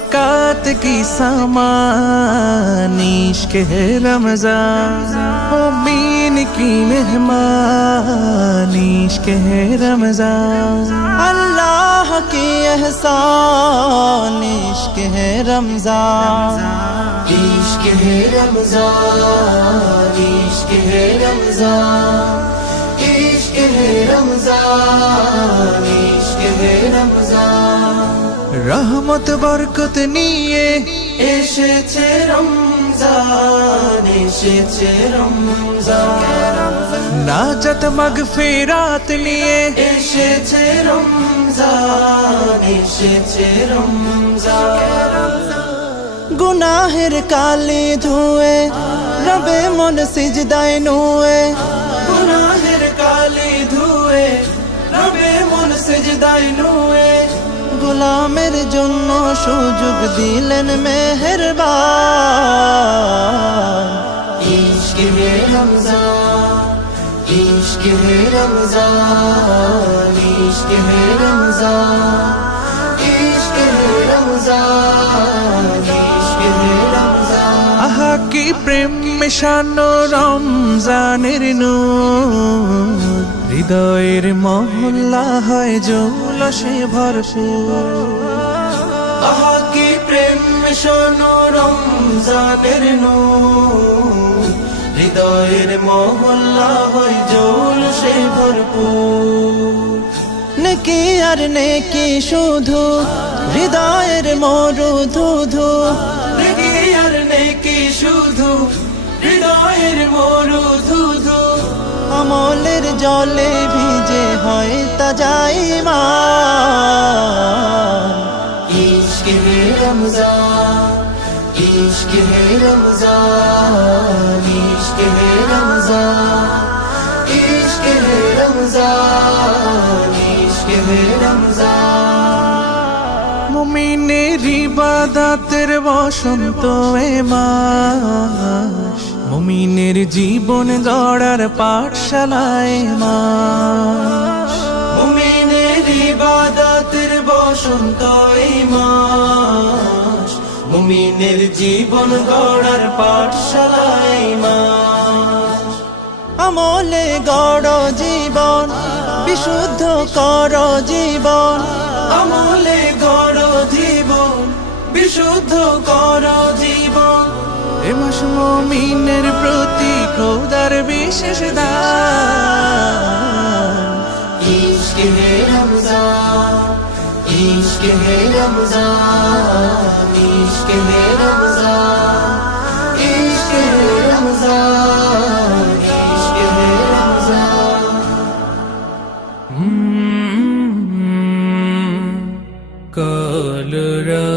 برکات کی سامانیش کے رمضان امین کی مہمانیش کے رمضان۔ اللہ کی احسان، عشق ہے رمضان۔ عشق ہے رمضان، عشق ہے رمضان۔ عشق ہے رمضان، عشق ہے رمضان۔ রহমত বরকত নিয়ে এসেছে রমজান এসেছে রমজান। নাজাত মাগফিরাত নিয়ে এসেছে রমজান এসেছে রমজান। গুনাহের কালি ধুয়ে রবে মন সিজদায় নুয়ে। গুনাহের কালি ধুয়ে রবে মন সিজদায় নুয়ে। গোলামের জন্য সুযোগ দিলেন মেহেরবান। ইশক হে রমজান ইশক হে রমজান ইশক হে রমজান ইশক হে রমজান ইশক হে রমজান। আহা কি প্রেম মেশানো রমজানের নূর। হৃদয়ের মহল্লা হয় জৌলসে ভরপুর আহা কি প্রেম মেশানো রমজানের নূর। হৃদয়ের মহল্লা হয় জৌলসে ভরপুর। নেকি আর নেকি শুধু হৃদয়ের মরু ধুধু। আমলের জলে ভিজে হয় তা যাই মা ইশক হে রমজান ইশক হে রমজান ইশক হে রমজান ইশক হে রমজান ইশক হে রমজান। মুমিনের ইবাদতের বসন্ত এ মাস মুমিনের জীবন গড়ার পাঠশালায় মাস। মুমিনের ইবাদতের বসন্ত এই মাস। মুমিনের জীবন গড়ার পাঠশালায় মাস। আমলে গড় জীবন বিশুদ্ধ কর জীবন। আমলে গড় জীবন বিশুদ্ধ কর মমিনের প্রতি খোদার বিশেষ দান। ইশক হে রমজান ইশক হে রমজান ইশক হে রমজান ইশক হে রমজান ইশক হে রমজান। কলরা